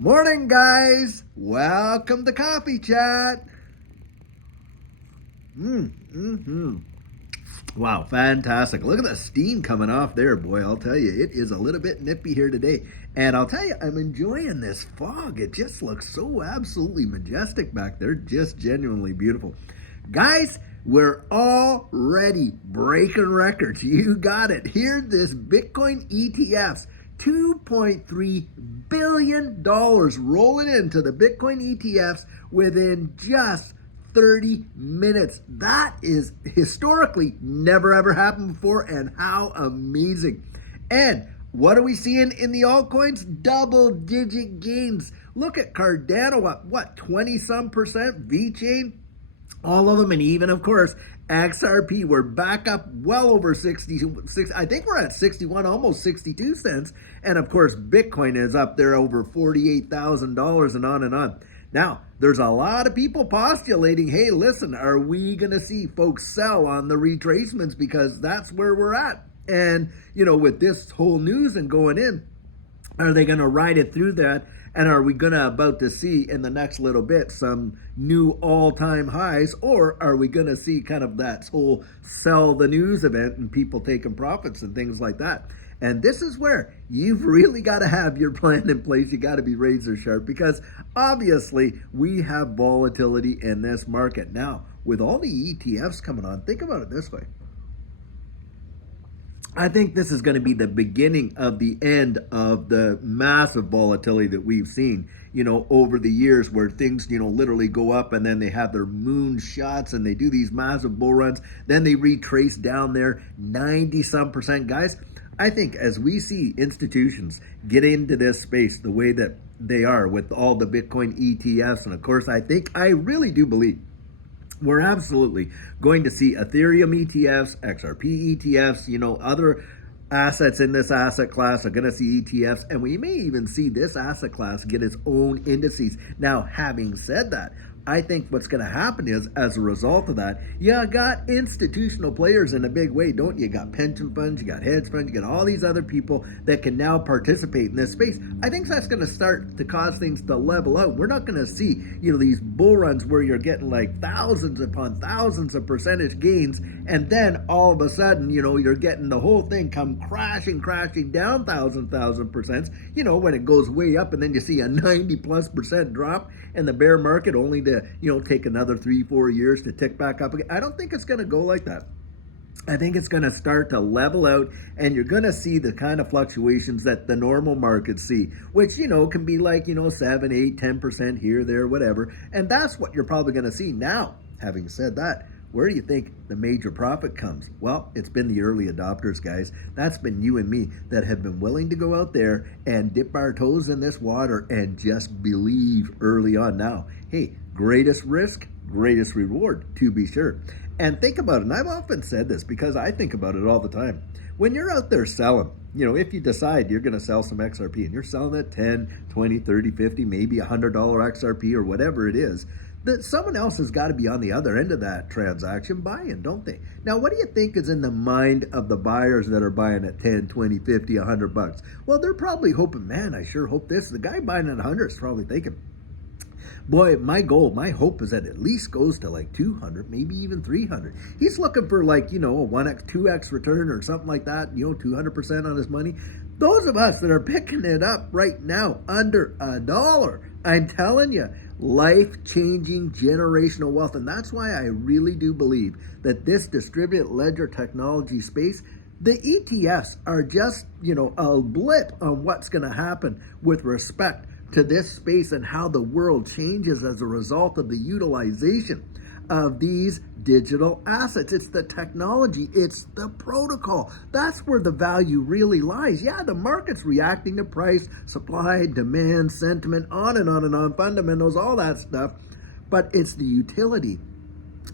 Morning, guys. Welcome to Coffee Chat. Wow, fantastic. Look at the steam coming off there, boy. I'll tell you, it is a little bit nippy here today. And I'll tell you, I'm enjoying this fog. It just looks so absolutely majestic back there. Just genuinely beautiful. Guys, we're already breaking records. You got it. Here's this Bitcoin ETFs. $2.3 billion rolling into the Bitcoin ETFs within just 30 minutes. That is historically never ever happened before, and how amazing. And what are we seeing in the altcoins? Double digit gains. Look at Cardano up, what, 20 some percent? VeChain, all of them, and even, of course, XRP, we're back up well over 66. I think we're at 61, almost 62 cents. And of course, Bitcoin is up there over $48,000 and on and on. Now, there's a lot of people postulating, hey, listen, are we going to see folks sell on the retracements because that's where we're at? And, with this whole news and going in, are they going to ride it through that? And are we going to about to see in the next little bit some new all-time highs? Or are we going to see kind of that whole sell the news event and people taking profits and things like that? And this is where you've really got to have your plan in place. You got to be razor sharp because obviously we have volatility in this market. Now, with all the ETFs coming on, think about it this way. I think this is going to be the beginning of the end of the massive volatility that we've seen, over the years where things, literally go up and then they have their moon shots and they do these massive bull runs. Then they retrace down there 90 some percent. Guys, I think as we see institutions get into this space the way that they are with all the Bitcoin ETFs, and of course, I really do believe we're absolutely going to see Ethereum ETFs, XRP ETFs, other assets in this asset class are going to see ETFs, and we may even see this asset class get its own indices. Now, having said that, I think what's going to happen is, as a result of that, you got institutional players in a big way, don't you? You got pension funds, you got hedge funds, you got all these other people that can now participate in this space. I think that's going to start to cause things to level out. We're not going to see, these bull runs where you're getting like thousands upon thousands of percentage gains, and then all of a sudden, you're getting the whole thing come crashing down thousand percent, when it goes way up, and then you see a 90+% drop in the bear market only to take another 3-4 years to tick back up again. I don't think it's going to go like that. I think it's going to start to level out, and you're going to see the kind of fluctuations that the normal markets see, which, can be like, 7, 8, 10% here, there, whatever. And that's what you're probably going to see. Now, having said that, where do you think the major profit comes? Well, it's been the early adopters, guys. That's been you and me that have been willing to go out there and dip our toes in this water and just believe early on. Now, hey, greatest risk, greatest reward, to be sure. And think about it, and I've often said this because I think about it all the time. When you're out there selling, if you decide you're going to sell some XRP and you're selling at 10, 20, 30, 50, maybe $100 XRP or whatever it is, that someone else has got to be on the other end of that transaction buying, don't they? Now, what do you think is in the mind of the buyers that are buying at 10, 20, 50, $100? Well, they're probably hoping, man, I sure hope this. The guy buying at 100 is probably thinking, boy, my goal, my hope is that at least goes to like 200, maybe even 300. He's looking for like, a 1x, 2x return or something like that, 200% on his money. Those of us that are picking it up right now under $1, I'm telling you, life-changing generational wealth. And that's why I really do believe that this distributed ledger technology space, the ETFs are just, a blip on what's going to happen with respect to this space and how the world changes as a result of the utilization of these digital assets. It's the technology, it's the protocol. That's where the value really lies. Yeah, the market's reacting to price, supply, demand, sentiment, on and on and on, fundamentals, all that stuff. But it's the utility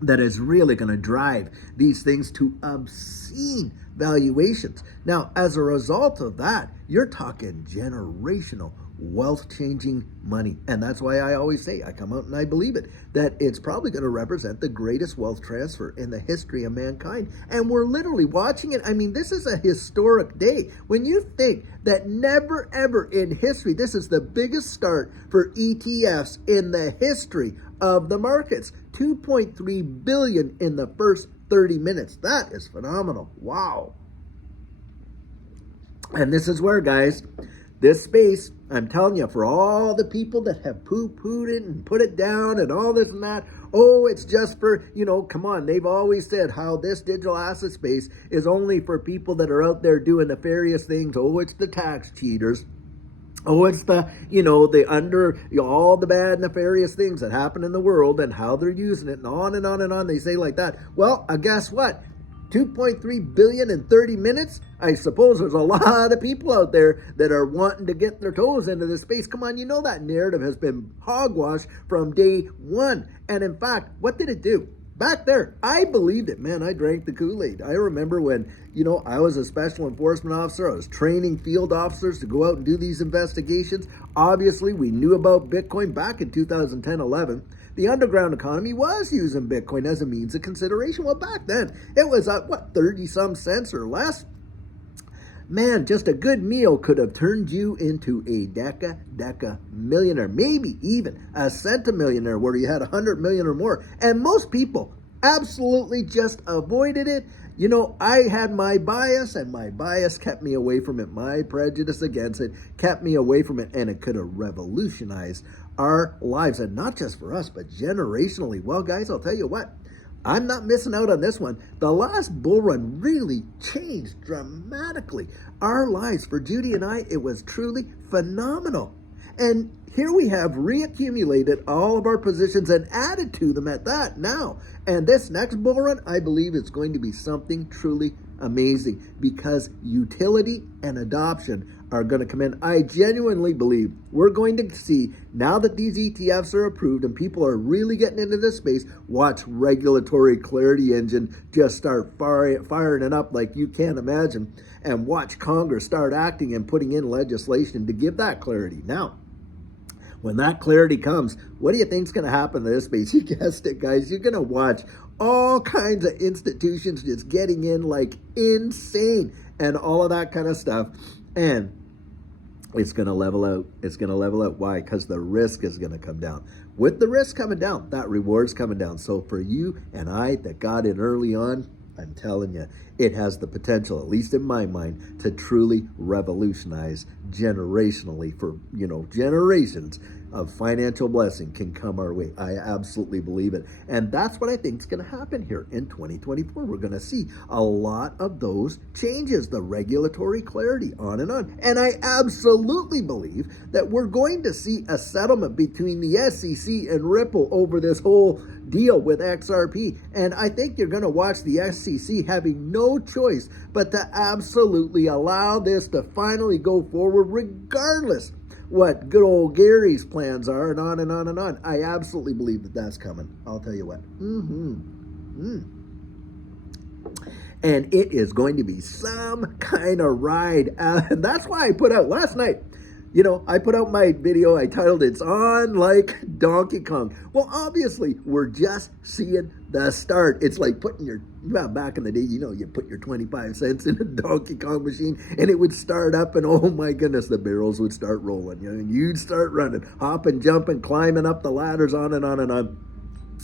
that is really going to drive these things to obscene valuations. Now, as a result of that, you're talking generational wealth-changing money. And that's why I always say, I come out and I believe it, that it's probably going to represent the greatest wealth transfer in the history of mankind. And we're literally watching it. I mean, this is a historic day. When you think that never ever in history, this is the biggest start for ETFs in the history of the markets. 2.3 billion in the first 30 minutes. That is phenomenal. Wow. And this is where, guys, this space, I'm telling you, for all the people that have poo-pooed it and put it down and all this and that, oh, it's just for, come on. They've always said how this digital asset space is only for people that are out there doing nefarious things. Oh, it's the tax cheaters. Oh, it's the, all the bad nefarious things that happen in the world and how they're using it and on and on and on. They say like that. Well, guess what? 2.3 billion in 30 minutes. I suppose there's a lot of people out there that are wanting to get their toes into this space. Come on, that narrative has been hogwash from day one. And in fact, what did it do? Back there, I believed it, man. I drank the Kool-Aid. I remember when, I was a special enforcement officer. I was training field officers to go out and do these investigations. Obviously, we knew about Bitcoin back in 2010-11. The underground economy was using Bitcoin as a means of consideration. Well, back then, it was at, 30-some cents or less? Man, just a good meal could have turned you into a deca millionaire, maybe even a centimillionaire where you had 100 million or more. And most people absolutely just avoided it. I had my bias, and my bias kept me away from it. My prejudice against it kept me away from it, and it could have revolutionized our lives, and not just for us, but generationally. Well, guys, I'll tell you what. I'm not missing out on this one. The last bull run really changed dramatically our lives. For Judy and I, it was truly phenomenal. And here we have reaccumulated all of our positions and added to them at that now. And this next bull run, I believe it's going to be something truly amazing because utility and adoption are going to come in. I genuinely believe we're going to see, now that these ETFs are approved and people are really getting into this space, watch regulatory clarity engine just start firing it up like you can't imagine, and watch Congress start acting and putting in legislation to give that clarity. Now, when that clarity comes, what do you think's going to happen to this space? You guessed it, guys. You're going to watch all kinds of institutions just getting in like insane and all of that kind of stuff. And it's going to level out. It's going to level out. Why? Because the risk is going to come down. With the risk coming down, that reward's coming down. So for you and I that got in early on, I'm telling you, it has the potential, at least in my mind, to truly revolutionize generationally for, generations of financial blessing can come our way. I absolutely believe it. And that's what I think is going to happen here in 2024. We're going to see a lot of those changes, the regulatory clarity, on and on. And I absolutely believe that we're going to see a settlement between the SEC and Ripple over this whole deal with XRP. And I think you're going to watch the SEC having no choice but to absolutely allow this to finally go forward, regardless what good old Gary's plans are, and on and on and on. I absolutely believe that that's coming. I'll tell you what. And it is going to be some kind of ride. And that's why I put out last night, I put out my video. I titled It's On Like Donkey Kong. Well, obviously, we're just seeing the start. It's like putting back in the day, you put your 25 cents in a Donkey Kong machine and it would start up and oh my goodness, the barrels would start rolling. And you'd start running, hopping, jumping, climbing up the ladders, on and on and on.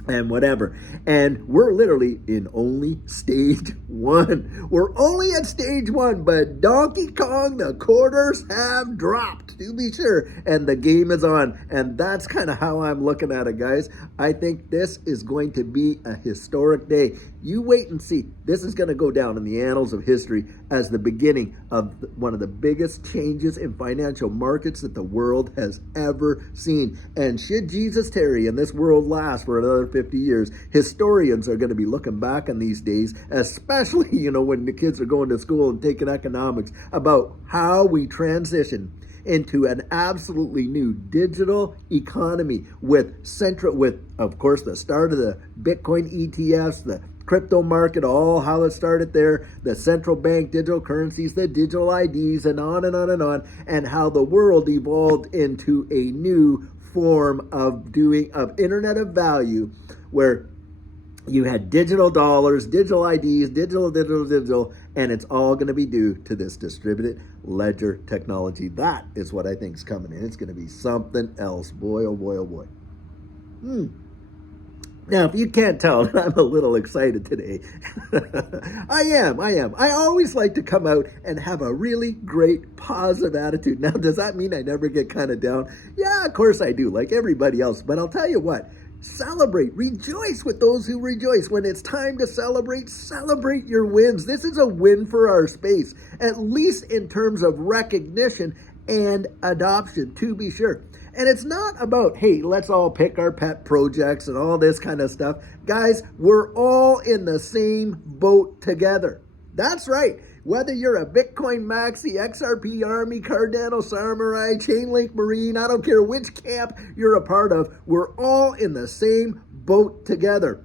And whatever. And we're literally in only stage one. We're only at stage one, but Donkey Kong, the quarters have dropped, to be sure. And the game is on. And that's kind of how I'm looking at it, guys. I think this is going to be a historic day. You wait and see. This is going to go down in the annals of history as the beginning of one of the biggest changes in financial markets that the world has ever seen. And should Jesus tarry and this world last for another 50 years, historians are going to be looking back on these days, especially, when the kids are going to school and taking economics, about how we transition into an absolutely new digital economy with, of course, the start of the Bitcoin ETFs, the crypto market, all how it started there, the central bank digital currencies, the digital IDs, and on and on and on, and how the world evolved into a new form of internet of value, where you had digital dollars, digital IDs, digital, and it's all going to be due to this distributed ledger technology. That is what I think is coming in. It's going to be something else. Boy, oh boy, oh boy. Now, if you can't tell, I'm a little excited today. I am. I always like to come out and have a really great positive attitude. Now, does that mean I never get kind of down? Yeah, of course I do, like everybody else. But I'll tell you what, celebrate, rejoice with those who rejoice. When it's time to celebrate, celebrate your wins. This is a win for our space, at least in terms of recognition and adoption, to be sure. And it's not about, hey, let's all pick our pet projects and all this kind of stuff. Guys, we're all in the same boat together. That's right. Whether you're a Bitcoin Maxi, XRP Army, Cardano Samurai, Chainlink Marine, I don't care which camp you're a part of, we're all in the same boat together.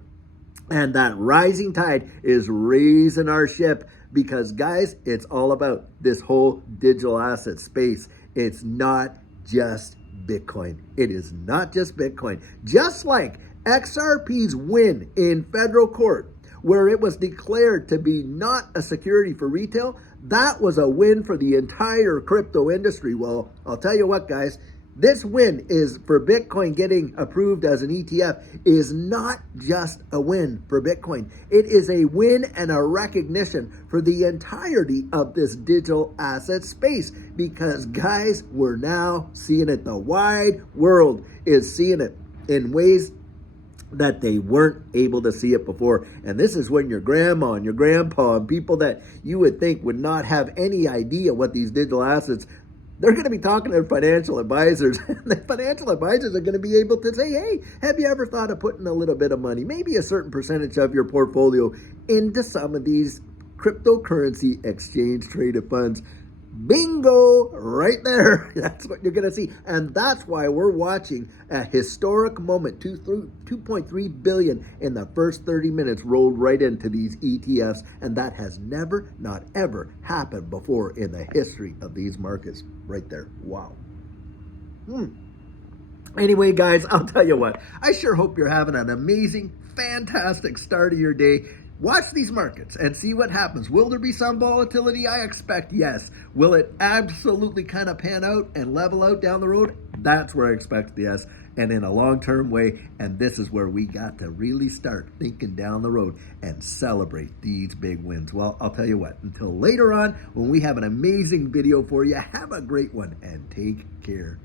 And that rising tide is raising our ship because, guys, it's all about this whole digital asset space. It's not just Bitcoin. It is not just Bitcoin. Just like XRP's win in federal court, where it was declared to be not a security for retail, that was a win for the entire crypto industry. Well, I'll tell you what, guys, this win is for Bitcoin getting approved as an ETF is not just a win for Bitcoin. It is a win and a recognition for the entirety of this digital asset space because, guys, we're now seeing it. The wide world is seeing it in ways that they weren't able to see it before. And this is when your grandma and your grandpa and people that you would think would not have any idea what these digital assets, they're going to be talking to their financial advisors. And the financial advisors are going to be able to say, hey, have you ever thought of putting a little bit of money, maybe a certain percentage of your portfolio, into some of these cryptocurrency exchange traded funds? Bingo, right there. That's what you're going to see. And that's why we're watching a historic moment. 2.3 billion in the first 30 minutes rolled right into these ETFs. And that has never, not ever happened before in the history of these markets. Right there. Wow. Anyway, guys, I'll tell you what. I sure hope you're having an amazing, fantastic start of your day. Watch these markets and see what happens. Will there be some volatility? I expect yes. Will it absolutely kind of pan out and level out down the road? That's where I expect yes, and in a long-term way. And this is where we got to really start thinking down the road and celebrate these big wins. Well, I'll tell you what, until later on when we have an amazing video for you, have a great one and take care.